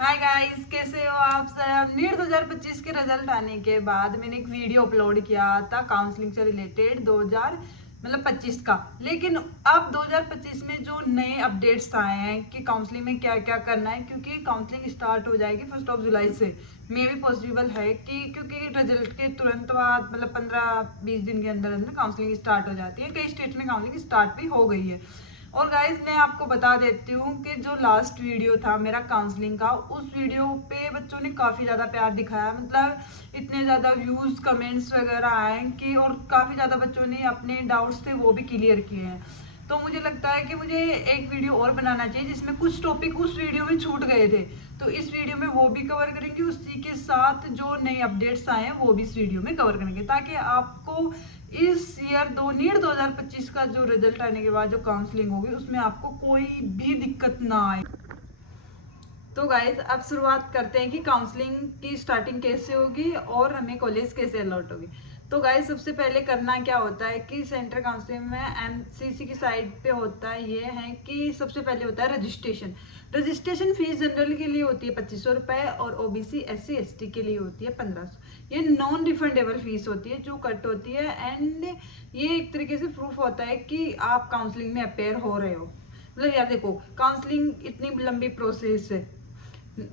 Hi guys, कैसे हो आप सब। नीट 2025 के रिजल्ट आने के बाद मैंने एक वीडियो अपलोड किया था काउंसलिंग से रिलेटेड 25 का। लेकिन अब 2025 में जो नए अपडेट्स आए हैं कि काउंसलिंग में क्या क्या करना है, क्योंकि काउंसलिंग स्टार्ट हो जाएगी 1 जुलाई से। मे भी पॉसिबल है कि क्योंकि रिजल्ट के तुरंत बाद 15-20 दिन के अंदर अंदर काउंसलिंग स्टार्ट हो जाती है। कई स्टेट में काउंसलिंग स्टार्ट भी हो गई है। और गाइस, मैं आपको बता देती हूँ कि जो लास्ट वीडियो था मेरा काउंसलिंग का, उस वीडियो पे बच्चों ने काफ़ी ज़्यादा प्यार दिखाया। इतने ज़्यादा व्यूज़ कमेंट्स वगैरह आए कि, और काफ़ी ज़्यादा बच्चों ने अपने डाउट्स थे वो भी क्लियर किए हैं। तो मुझे लगता है कि मुझे एक वीडियो और बनाना चाहिए जिसमें कुछ टॉपिक उस वीडियो में छूट गए थे, तो इस वीडियो में वो भी कवर करेंगे। उसी के साथ जो नए अपडेट्स आए हैं वो भी इस वीडियो में कवर करेंगे, ताकि आपको इस ईयर नीट 2025 का जो रिजल्ट आने के बाद जो काउंसलिंग होगी उसमें आपको कोई भी दिक्कत ना आए। तो गाइस, अब शुरुआत करते हैं कि काउंसलिंग की स्टार्टिंग कैसे होगी और हमें कॉलेज कैसे अलॉट होगी। तो गाइस, सबसे पहले करना क्या होता है कि सेंट्रल काउंसलिंग में एमसीसी की साइड पे होता है, ये है कि सबसे पहले होता है रजिस्ट्रेशन। रजिस्ट्रेशन फीस जनरल के लिए होती है 2500 रुपये और ओबीसी एससी एसटी के लिए होती है 1500। ये नॉन रिफंडेबल फीस होती है जो कट होती है, एंड ये एक तरीके से प्रूफ होता है कि आप काउंसलिंग में अपेयर हो रहे हो। यार देखो, काउंसलिंग इतनी लंबी प्रोसेस है।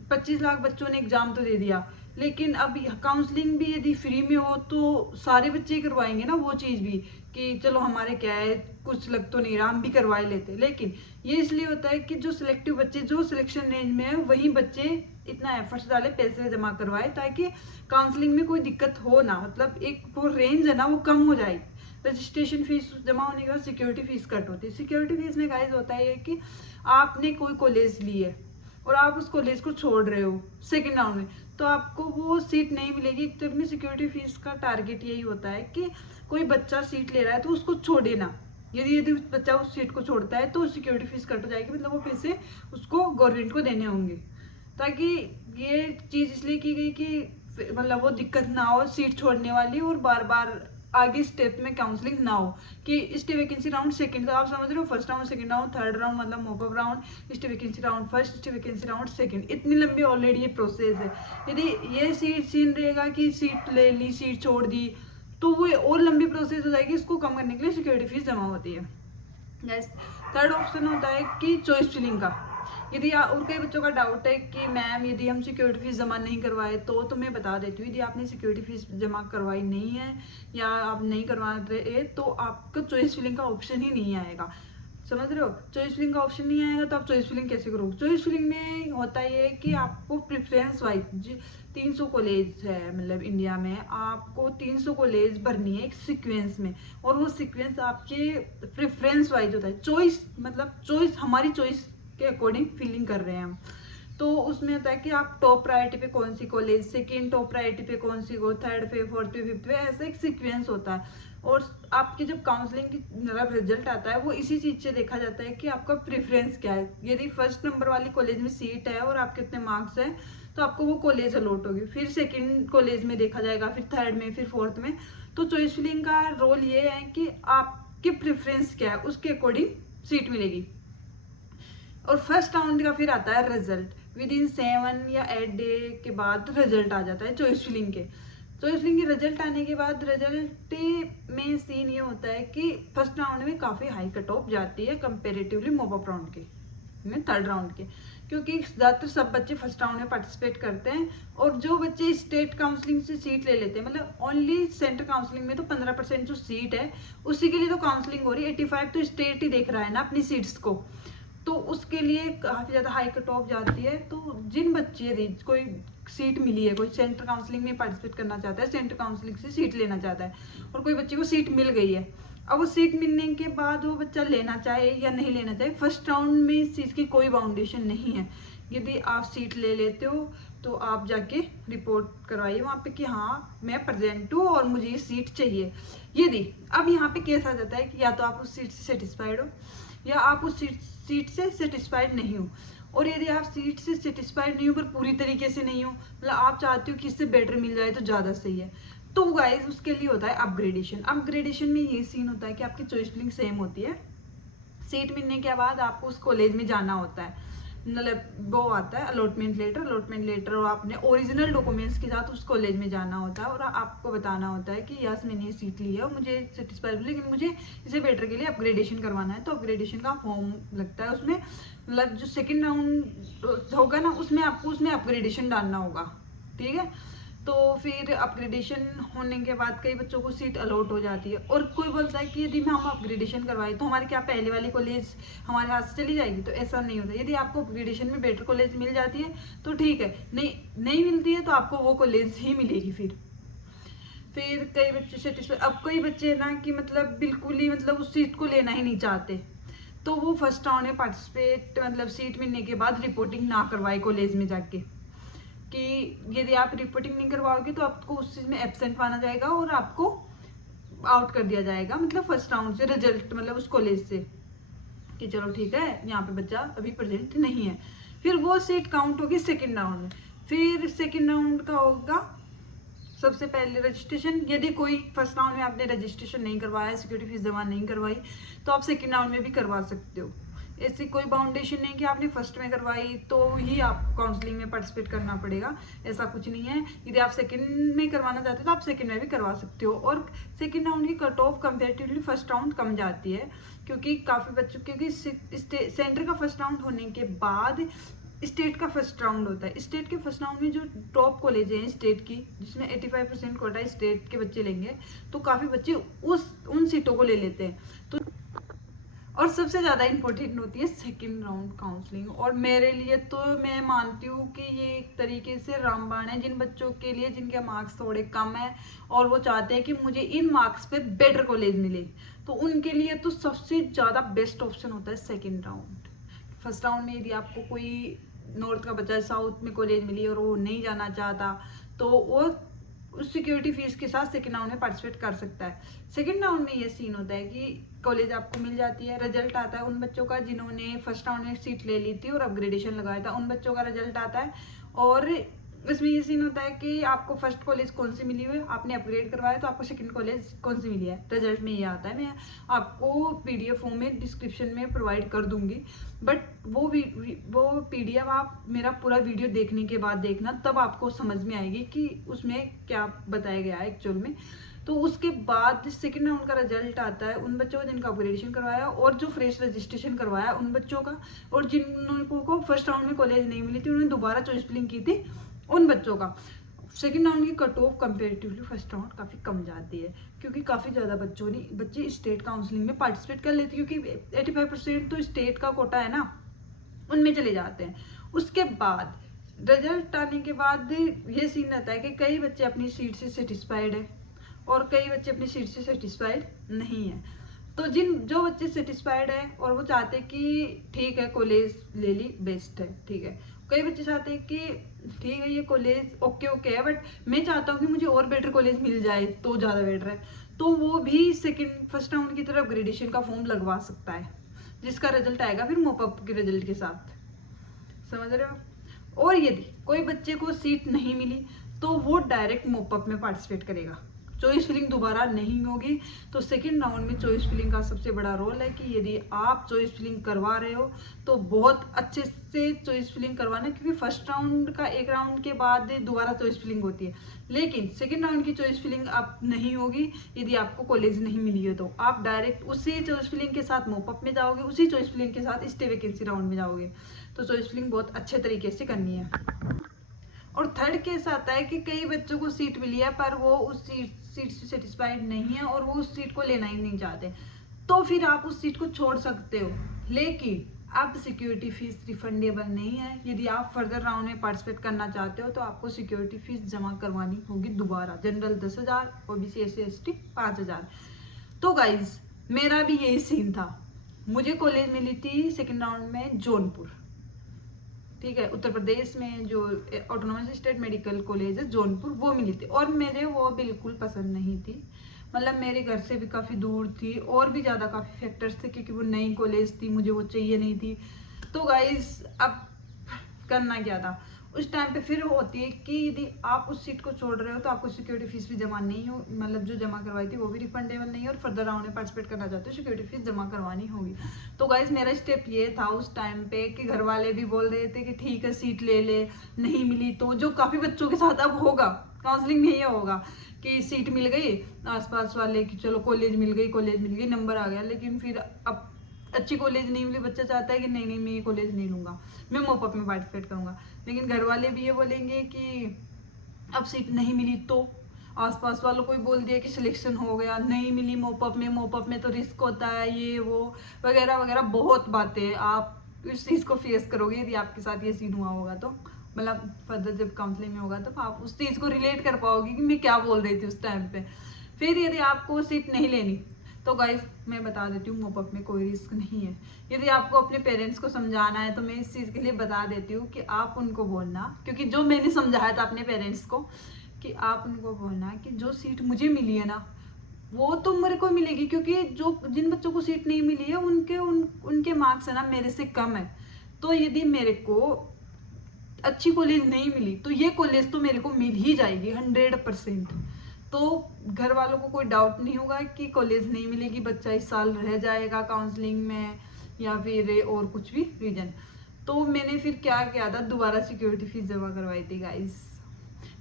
25 लाख बच्चों ने एग्जाम तो दे दिया, लेकिन अब काउंसलिंग भी यदि फ्री में हो तो सारे बच्चे ही करवाएंगे ना वो चीज़ भी, कि चलो हमारे क्या है, कुछ लग तो नहीं रहा, हम भी करवा लेते। लेकिन ये इसलिए होता है कि जो सिलेक्टिव बच्चे जो सिलेक्शन रेंज में है वही बच्चे इतना एफर्ट्स डाले, पैसे जमा करवाए, ताकि काउंसलिंग में कोई दिक्कत हो ना। एक वो रेंज है ना वो कम हो जाए। रजिस्ट्रेशन फीस जमा होने के बाद सिक्योरिटी फीस कट होती है। सिक्योरिटी फीस में गाइस होता है कि आपने कोई कॉलेज ली है और आप उस कॉलेज को छोड़ रहे हो सेकेंड राउंड में, तो आपको वो सीट नहीं मिलेगी। एक तरह में सिक्योरिटी फीस का टारगेट यही होता है कि कोई बच्चा सीट ले रहा है तो उसको छोड़े ना। यदि यदि बच्चा उस सीट को छोड़ता है तो सिक्योरिटी फीस कट हो जाएगी, वो पैसे उसको गवर्नमेंट को देने होंगे। ताकि ये चीज़ इसलिए की गई कि वो दिक्कत ना हो सीट छोड़ने वाली, और बार बार आगे स्टेप में काउंसलिंग ना हो कि स्टे वैकेंसी राउंड सेकंड, तो आप समझ रहे हो, first round second round third round mock-up round, stay vacancy round first, stay vacancy round second, इतनी लंबी ऑलरेडी ये प्रोसेस है। यदि ये सीन रहेगा कि सीट ले ली सीट छोड़ दी, तो वो और लंबी प्रोसेस हो जाएगी। इसको कम करने के लिए सिक्योरिटी फीस जमा होती है। थर्ड ऑप्शन होता है कि चॉइस फिलिंग का। यदि और कई बच्चों का डाउट है कि मैम यदि हम सिक्योरिटी फीस जमा नहीं करवाए, तो मैं बता देती हूँ, यदि आपने सिक्योरिटी फीस जमा करवाई नहीं है या आप नहीं करवा रहे तो आपका चॉइस फिलिंग का ऑप्शन ही नहीं आएगा। समझ रहे हो, चॉइस फिलिंग का ऑप्शन नहीं आएगा तो आप चॉइस फिलिंग कैसे करोगे। चॉइस फिलिंग में होता है कि आपको प्रेफरेंस वाइज 300 कॉलेज है इंडिया में, आपको 300 कॉलेज भरनी है एक सीक्वेंस में, और वो सीक्वेंस आपके प्रेफरेंस वाइज होता है। चॉइस हमारी चॉइस के अकॉर्डिंग फिलिंग कर रहे हैं हम। तो उसमें होता है कि आप टॉप प्रायोरिटी पे कौन सी कॉलेज, सेकेंड टॉप प्रायोरिटी पे कौन सी को, थर्ड पे, फोर्थ पे, फिफ्थ पे, ऐसा एक सीक्वेंस होता है। और आपकी जब काउंसलिंग की रिजल्ट आता है वो इसी चीज़ से देखा जाता है कि आपका प्रेफरेंस क्या है। यदि फर्स्ट नंबर वाली कॉलेज में सीट है और आपके इतने मार्क्स हैं तो आपको वो कॉलेज अलॉट होगी, फिर सेकेंड कॉलेज में देखा जाएगा, फिर थर्ड में, फिर फोर्थ में। तो चॉइस फिलिंग का रोल ये है कि आपके प्रेफरेंस क्या है उसके अकॉर्डिंग सीट मिलेगी। और फर्स्ट राउंड का फिर आता है रिजल्ट। विद इन 7 या 8 डे के बाद रिजल्ट आ जाता है चॉइस फिलिंग के। चॉइस फिलिंग के रिजल्ट आने के बाद रिजल्ट में सीन ये होता है कि फर्स्ट राउंड में काफ़ी हाई कट ऑफ जाती है कंपेरेटिवली मॉपअप राउंड के में, थर्ड राउंड के, क्योंकि ज़्यादातर सब बच्चे फर्स्ट राउंड में पार्टिसिपेट करते हैं। और जो बच्चे स्टेट काउंसलिंग से सीट ले लेते हैं, ओनली सेंट्रल काउंसलिंग में तो 15% जो सीट है उसी के लिए तो काउंसलिंग हो रही है। 85 तो स्टेट ही देख रहा है ना अपनी सीट्स को, तो उसके लिए काफ़ी ज़्यादा हाई कट ऑफ जाती है। तो जिन बच्चे यदि कोई सीट मिली है, कोई सेंट्रल काउंसलिंग में पार्टिसिपेट करना चाहता है, सेंट्रल काउंसलिंग से सीट लेना चाहता है, और कोई बच्चे को सीट मिल गई है, अब वो सीट मिलने के बाद वो बच्चा लेना चाहे या नहीं लेना चाहे, फर्स्ट राउंड में इस चीज़ की कोई बाउंडेशन नहीं है। यदि आप सीट ले लेते हो तो आप जाके रिपोर्ट करवाइए वहाँ पे कि हाँ मैं प्रेजेंट हूँ और मुझे ये सीट चाहिए। यदि अब यहाँ पे केस आ जाता है कि या तो आप उस सीट से सेटिस्फाइड हो या आप उस सीट से सेटिस्फाइड नहीं हो, और यदि आप सीट से सेटिस्फाइड नहीं हो पर पूरी तरीके से नहीं हो, आप चाहते हो कि इससे बेटर मिल जाए तो ज़्यादा सही है, तो गाइस उसके लिए होता है अपग्रेडेशन। अपग्रेडेशन में ये सीन होता है कि आपकी चॉइस फिलिंग सेम होती है, सीट मिलने के बाद आपको उस कॉलेज में जाना होता है, मतलब वो आता है अलॉटमेंट लेटर और आपने ओरिजिनल डॉक्यूमेंट्स के साथ उस कॉलेज में जाना होता है और आपको बताना होता है कि यस मैंने ये सीट ली है और मुझे सेटिस्फाइड, लेकिन मुझे इसे बेटर के लिए अपग्रेडेशन करवाना है। तो अपग्रेडेशन का फॉर्म लगता है उसमें, मतलब जो सेकेंड राउंड होगा ना उसमें आपको उसमें अपग्रेडेशन डालना होगा, ठीक है। तो फिर अपग्रेडेशन होने के बाद कई बच्चों को सीट अलॉट हो जाती है और कोई बोलता है कि यदि हम अपग्रेडेशन करवाए तो हमारे क्या पहले वाली कॉलेज हमारे हाथ से चली जाएगी। तो ऐसा नहीं होता, यदि आपको अपग्रेडेशन में बेटर कॉलेज मिल जाती है तो ठीक है, नहीं मिलती है तो आपको वो कॉलेज ही मिलेगी। फिर कई बच्चे सेटिस्फाई, अब कई बच्चे ना कि मतलब बिल्कुल ही मतलब उस सीट को लेना ही नहीं चाहते, तो वो फर्स्ट राउंड में पार्टिसिपेट मतलब सीट मिलने के बाद रिपोर्टिंग ना करवाए कॉलेज में जाके, कि यदि आप रिपोर्टिंग नहीं करवाओगे तो आपको उस चीज़ में एब्सेंट माना जाएगा और आपको आउट कर दिया जाएगा, मतलब फर्स्ट राउंड से रिजल्ट मतलब उस कॉलेज से, कि चलो ठीक है यहाँ पे बच्चा अभी प्रेजेंट नहीं है। फिर वो सीट काउंट होगी सेकेंड राउंड में। फिर सेकेंड राउंड का होगा सबसे पहले रजिस्ट्रेशन। यदि कोई फर्स्ट राउंड में आपने रजिस्ट्रेशन नहीं करवाया, सिक्योरिटी फीस जमा नहीं करवाई, तो आप सेकेंड राउंड में भी करवा सकते हो। ऐसी कोई बाउंडेशन नहीं कि आपने फर्स्ट में करवाई तो ही आप काउंसलिंग में पार्टिसिपेट करना पड़ेगा, ऐसा कुछ नहीं है। यदि आप सेकंड में करवाना चाहते हो तो आप सेकंड में भी करवा सकते हो। और सेकंड राउंड की cut off comparatively first round कम जाती है, क्योंकि काफ़ी बच्चों, क्योंकि सेंटर का फर्स्ट राउंड होने के बाद स्टेट का फर्स्ट राउंड होता है। स्टेट के फर्स्ट राउंड में जो टॉप कॉलेज हैं स्टेट की, जिसमें 85% कोटा स्टेट के बच्चे लेंगे, तो काफ़ी बच्चे उन सीटों को ले लेते हैं। तो और सबसे ज़्यादा इम्पोर्टेंट होती है सेकंड राउंड काउंसलिंग। और मेरे लिए तो मैं मानती हूँ कि ये एक तरीके से रामबाण है जिन बच्चों के लिए जिनके मार्क्स थोड़े कम है और वो चाहते हैं कि मुझे इन मार्क्स पे बेटर कॉलेज मिले, तो उनके लिए तो सबसे ज़्यादा बेस्ट ऑप्शन होता है सेकेंड राउंड। फर्स्ट राउंड में यदि आपको कोई नॉर्थ का बच्चा साउथ में कॉलेज मिली और वो नहीं जाना चाहता, तो वो उस सिक्योरिटी फीस के साथ सेकेंड राउंड में पार्टिसिपेट कर सकता है। सेकेंड राउंड में ये सीन होता है कि कॉलेज आपको मिल जाती है, रिजल्ट आता है उन बच्चों का जिन्होंने फर्स्ट राउंड में सीट ले ली थी और अपग्रेडेशन लगाया था, उन बच्चों का रिजल्ट आता है। और इसमें ये सीन होता है कि आपको फर्स्ट कॉलेज कौन सी मिली हुई है, आपने अपग्रेड करवाया तो आपको सेकंड कॉलेज कौन सी मिली है, रिजल्ट में ये आता है। मैं आपको पीडीएफ फॉर्म में डिस्क्रिप्शन में प्रोवाइड कर दूंगी, बट वो पीडीएफ आप मेरा पूरा वीडियो देखने के बाद देखना, तब आपको समझ में आएगी कि उसमें क्या बताया गया है एक्चुअल में। तो उसके बाद सेकेंड राउंड का रिजल्ट आता है उन बच्चों का जिनका अपग्रेडेशन करवाया और जो फ्रेश रजिस्ट्रेशन करवाया उन बच्चों का, और जिन को फर्स्ट राउंड में कॉलेज नहीं मिली थी उन्होंने दोबारा चॉइस फिलिंग की थी उन बच्चों का। सेकेंड राउंड की cut off comparatively first round काफ़ी कम जाती है, क्योंकि काफ़ी ज़्यादा बच्चे स्टेट काउंसलिंग में पार्टिसिपेट कर लेते हैं, क्योंकि 85% तो स्टेट का कोटा है ना, उनमें चले जाते हैं। उसके बाद रिजल्ट आने के बाद ये सीन रहता है कि कई बच्चे अपनी सीट से सेटिस्फाइड है और कई बच्चे अपनी सीट से सेटिस्फाइड नहीं है। तो जो बच्चे सेटिस्फाइड है और वो चाहते कि ठीक है कॉलेज ले ली बेस्ट है, ठीक है। कई बच्चे चाहते हैं कि ठीक है ये कॉलेज ओके है, बट मैं चाहता हूँ कि मुझे और बेटर कॉलेज मिल जाए तो ज़्यादा बेटर है, तो वो भी फर्स्ट राउंड की तरफ ग्रेडेशन का फॉर्म लगवा सकता है, जिसका रिजल्ट आएगा फिर मोपअप के रिजल्ट के साथ, समझ रहे हो। और यदि कोई बच्चे को सीट नहीं मिली तो वो डायरेक्ट मोपअप में पार्टिसिपेट करेगा, चॉइस फिलिंग दोबारा नहीं होगी। तो सेकंड राउंड में चॉइस फिलिंग का सबसे बड़ा रोल है कि यदि आप चॉइस फिलिंग करवा रहे हो तो बहुत अच्छे से चॉइस फिलिंग करवाना, क्योंकि फर्स्ट राउंड का एक राउंड के बाद दोबारा चॉइस फिलिंग होती है, लेकिन सेकंड राउंड की चॉइस फिलिंग आप नहीं होगी। यदि आपको कॉलेज नहीं मिली है तो आप डायरेक्ट उसी चॉइस फिलिंग के साथ मोपअप में जाओगे, उसी चॉइस फिलिंग के साथ स्टे वैकेंसी राउंड में जाओगे। तो चॉइस फिलिंग बहुत अच्छे तरीके से करनी है। और थर्ड केस आता है कि कई बच्चों को सीट मिली है पर वो उस सीट से सेटिस्फाइड नहीं है और वो उस सीट को लेना ही नहीं चाहते, तो फिर आप उस सीट को छोड़ सकते हो, लेकिन अब सिक्योरिटी फीस रिफंडेबल नहीं है। यदि आप फर्दर राउंड में पार्टिसिपेट करना चाहते हो तो आपको सिक्योरिटी फीस जमा करवानी होगी दोबारा। General 10,000, OBC SC ST 5,000। तो गाइज मेरा भी यही सीन था, मुझे कॉलेज मिली थी सेकेंड राउंड में जौनपुर, ठीक है, उत्तर प्रदेश में जो ऑटोनोमस स्टेट मेडिकल कॉलेज है जौनपुर, वो मिली थी और मेरे वो बिल्कुल पसंद नहीं थी। मतलब मेरे घर से भी काफ़ी दूर थी और भी ज़्यादा काफ़ी फैक्टर्स थे, क्योंकि वो नई कॉलेज थी, मुझे वो चाहिए नहीं थी। तो गाइस अब करना क्या था उस टाइम पे। फिर होती है कि यदि आप उस सीट को छोड़ रहे हो तो आपको सिक्योरिटी फीस भी जमा नहीं हो, मतलब जो जमा करवाई थी वो भी रिफंडेबल नहीं है, और फर्दर राउंड में पार्टिसिपेट करना चाहते हो सिक्योरिटी फीस जमा करवानी होगी। तो गाइज मेरा स्टेप ये था उस टाइम पे कि घर वाले भी बोल रहे थे कि ठीक है सीट ले ले, नहीं मिली तो, जो काफ़ी बच्चों के साथ अब होगा काउंसलिंग में ये होगा कि सीट मिल गई आसपास वाले की, चलो कॉलेज मिल गई नंबर आ गया, लेकिन फिर अब अच्छी कॉलेज नहीं मिली, बच्चा चाहता है कि नहीं नहीं मैं ये कॉलेज नहीं लूँगा, मैं मॉपअप में पार्टिसिपेट करूँगा। लेकिन घर वाले भी ये बोलेंगे कि अब सीट नहीं मिली तो, आसपास वालों को भी बोल दिया कि सिलेक्शन हो गया, नहीं मिली मॉपअप में तो रिस्क होता है ये वो वगैरह वगैरह, बहुत बातें आप इस चीज़ को फेस करोगे यदि आपके साथ ये सीन हुआ होगा तो, मतलब फर्दर जब काउंसलिंग में होगा तो आप उस चीज़ को रिलेट कर पाओगे कि मैं क्या बोल रही थी उस टाइम पे। फिर यदि आपको सीट नहीं लेनी तो गाइस मैं बता देती हूँ मॉपअप में कोई रिस्क नहीं है। यदि आपको अपने पेरेंट्स को समझाना है तो मैं इस चीज़ के लिए बता देती हूँ कि आप उनको बोलना, क्योंकि जो मैंने समझाया था अपने पेरेंट्स को, कि आप उनको बोलना कि जो सीट मुझे मिली है ना वो तो मेरे को मिलेगी, क्योंकि जो जिन बच्चों को सीट नहीं मिली है उनके मार्क्स है ना मेरे से कम है। तो यदि मेरे को अच्छी कॉलेज नहीं मिली तो ये कॉलेज तो मेरे को मिल ही जाएगी 100%। तो घर वालों को कोई डाउट नहीं होगा कि कॉलेज नहीं मिलेगी, बच्चा इस साल रह जाएगा काउंसलिंग में या फिर और कुछ भी रीजन। तो मैंने फिर क्या किया था, दोबारा सिक्योरिटी फीस जमा करवाई थी गाइस।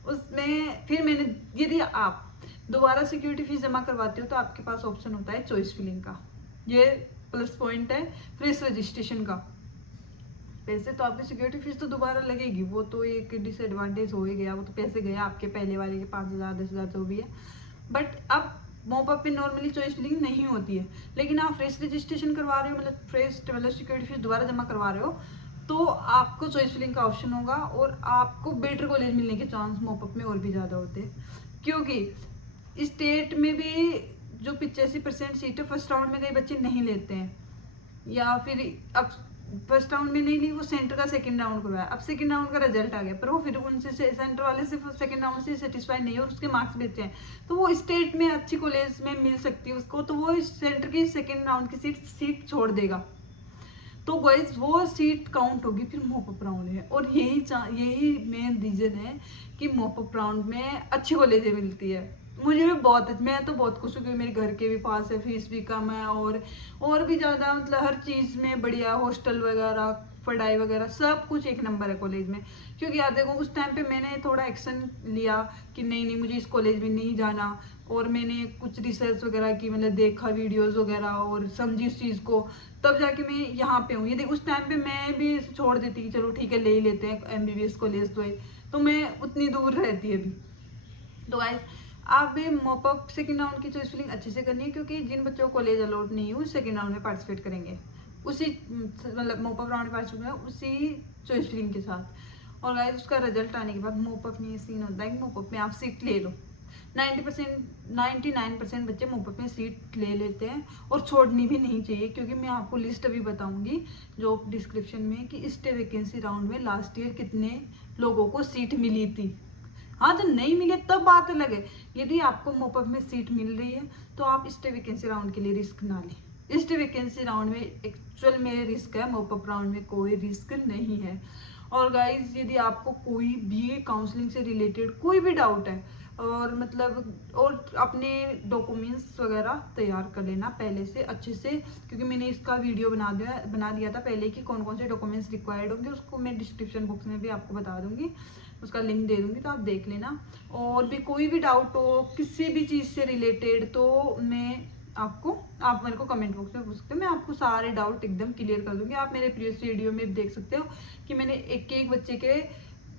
उसमें फिर मैंने, यदि आप दोबारा सिक्योरिटी फीस जमा करवाते हो तो आपके पास ऑप्शन होता है चॉइस फिलिंग का, ये प्लस पॉइंट है फ्रेश रजिस्ट्रेशन का। पैसे तो आपकी सिक्योरिटी फीस तो दोबारा लगेगी, वो तो एक डिसएडवांटेज हो ही गया, वो तो पैसे गए आपके पहले वाले के 5,000 10,000 जो भी है। बट अब मॉपअप पे नॉर्मली चॉइस फिलिंग नहीं होती है, लेकिन आप फ्रेश रजिस्ट्रेशन करवा रहे हो, मतलब सिक्योरिटी फीस दोबारा जमा करवा रहे हो तो आपको चॉइस फिलिंग का ऑप्शन होगा, और आपको बेटर कॉलेज मिलने के चांस मॉपअप में और भी ज़्यादा होते हैं, क्योंकि स्टेट में भी जो 85% सीटें फर्स्ट राउंड में कई बच्चे नहीं लेते हैं, या फिर अब फर्स्ट राउंड में नहीं ली, वो सेंटर का सेकंड राउंड करवाया, अब सेकंड राउंड का रिजल्ट आ गया पर वो फिर उनसे सेंटर वाले से सेकंड राउंड से सेटिस्फाई नहीं है और उसके मार्क्स भी अच्छे हैं, तो वो स्टेट में अच्छी कॉलेज में मिल सकती है उसको, तो वो सेंटर की सेकंड राउंड की सीट छोड़ देगा। तो गाइस वो सीट काउंट होगी फिर मॉपअप राउंड में, और यही मेन रीजन है कि मॉपअप राउंड में अच्छी कॉलेजें मिलती है। मुझे भी मैं तो बहुत खुश हूँ क्योंकि मेरे घर के भी पास है, फीस भी कम है, और भी ज़्यादा मतलब हर चीज़ में बढ़िया, हॉस्टल वगैरह पढ़ाई वगैरह सब कुछ एक नंबर है कॉलेज में। क्योंकि यार देखो उस टाइम पे मैंने थोड़ा एक्शन लिया कि नहीं नहीं मुझे इस कॉलेज में नहीं जाना, और मैंने कुछ रिसर्च वगैरह की, मतलब देखा वीडियोस वगैरह और समझी उस चीज़ को, तब जाके मैं यहाँ पे हूँ। यदि उस टाइम पे मैं भी छोड़ देती कि चलो ठीक है ले ही लेते हैं MBBS कॉलेज तो मैं उतनी दूर रहती अभी। तो गाइस आप भी मॉपअप सेकंड राउंड की चॉइस फिलिंग अच्छे से करनी है, क्योंकि जिन बच्चों को कॉलेज अलॉट नहीं है सेकंड राउंड में पार्टिसिपेट करेंगे उसी, मतलब मॉपअप राउंड में पार्टिसिपेट करेंगे उसी चॉइस फिलिंग के साथ। और गाइस उसका रिजल्ट आने के बाद मॉपअप में ये सीन होता है कि मॉपअप में आप सीट ले लो, 99% बच्चे मॉपअप में सीट ले लेते हैं, और छोड़नी भी नहीं चाहिए, क्योंकि मैं आपको लिस्ट अभी बताऊंगी जो डिस्क्रिप्शन में कि स्टे वैकेंसी राउंड में लास्ट ईयर कितने लोगों को सीट मिली थी। हाँ तो नहीं मिले तब बात अलग है, यदि आपको मॉपअप में सीट मिल रही है तो आप स्टे वैकेंसी राउंड के लिए रिस्क ना लें। स्टे वैकेंसी राउंड में एक्चुअल में रिस्क है, मॉपअप राउंड में कोई रिस्क नहीं है। और गाइज यदि आपको कोई भी काउंसलिंग से रिलेटेड कोई भी डाउट है, और मतलब और अपने डॉक्यूमेंट्स वगैरह तैयार कर लेना पहले से अच्छे से, क्योंकि मैंने इसका वीडियो बना दिया था पहले कि कौन कौन से डॉक्यूमेंट्स रिक्वायर्ड होंगे, उसको मैं डिस्क्रिप्शन बॉक्स में भी आपको बता दूंगी, उसका लिंक दे दूंगी तो आप देख लेना। और भी कोई भी डाउट हो किसी भी चीज़ से रिलेटेड तो आप मेरे को कमेंट बॉक्स में पूछ सकते हो, मैं आपको सारे डाउट एकदम क्लियर कर दूंगी। आप मेरे प्रीवियस वीडियो में देख सकते हो कि मैंने एक एक बच्चे के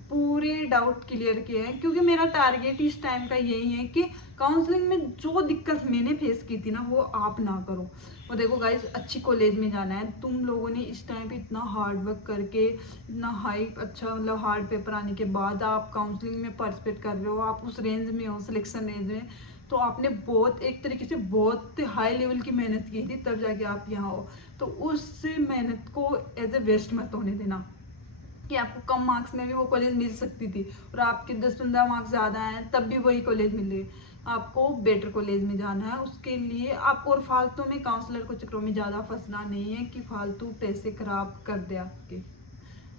पूरे डाउट क्लियर किए हैं, क्योंकि मेरा टारगेट इस टाइम का यही है कि काउंसलिंग में जो दिक्कत मैंने फेस की थी ना वो आप ना करो। और देखो गाइस अच्छी कॉलेज में जाना है, तुम लोगों ने इस टाइम पे इतना हार्ड वर्क करके इतना हाई अच्छा मतलब हार्ड पेपर आने के बाद आप काउंसलिंग में पार्टिसिपेट कर रहे हो, आप उस रेंज में हो सिलेक्शन रेंज में, तो आपने बहुत एक तरीके से बहुत हाई लेवल की मेहनत की थी तब जाके आप यहाँ हो। तो उस मेहनत को एज ए वेस्ट मत होने देना कि आपको कम मार्क्स में भी वो कॉलेज मिल सकती थी, और आपके 10-15 मार्क्स ज़्यादा हैं तब भी वही कॉलेज मिल रही है। आपको बेटर कॉलेज में जाना है, उसके लिए आपको और फालतू में काउंसलर को चक्रों में ज़्यादा फंसना नहीं है कि फालतू पैसे खराब कर दे आपके।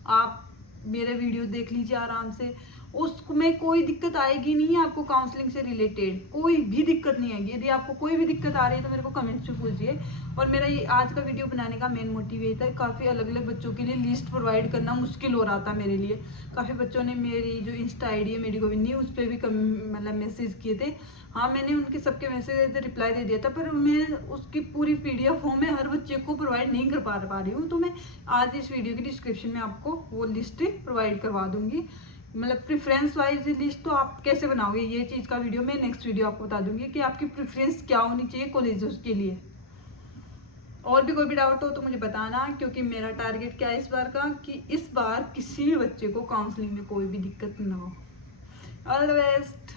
आप मेरे वीडियो देख लीजिए आराम से, उसमें कोई दिक्कत आएगी नहीं है आपको। काउंसलिंग से रिलेटेड कोई भी दिक्कत नहीं आएगी। यदि आपको कोई भी दिक्कत आ रही है तो मेरे को कमेंट्स में पूछिए। और मेरा ये आज का वीडियो बनाने का मेन मोटिव ये था, काफ़ी अलग अलग बच्चों के लिए लिस्ट प्रोवाइड करना मुश्किल हो रहा था मेरे लिए। काफ़ी बच्चों ने मेरी जो इंस्टा आई डी है मेरी गोविंदी, उस पर भी मतलब मैसेज किए थे। हाँ, मैंने उनके सबके मैसेज रिप्लाई दे दिया था, पर मैं उसकी पूरी PDF फॉर्म में हर बच्चे को प्रोवाइड नहीं कर पा रही हूँ। तो मैं आज इस वीडियो की डिस्क्रिप्शन में आपको वो लिस्ट प्रोवाइड करवा दूंगी। मतलब प्रेफरेंस वाइज लिस्ट तो आप कैसे बनाओगे, ये चीज़ का वीडियो मैं नेक्स्ट वीडियो आपको बता दूंगी कि आपकी प्रेफरेंस क्या होनी चाहिए कॉलेजेस के लिए। और भी कोई भी डाउट हो तो मुझे बताना, क्योंकि मेरा टारगेट क्या है इस बार का, कि इस बार किसी भी बच्चे को काउंसलिंग में कोई भी दिक्कत ना हो। All the best.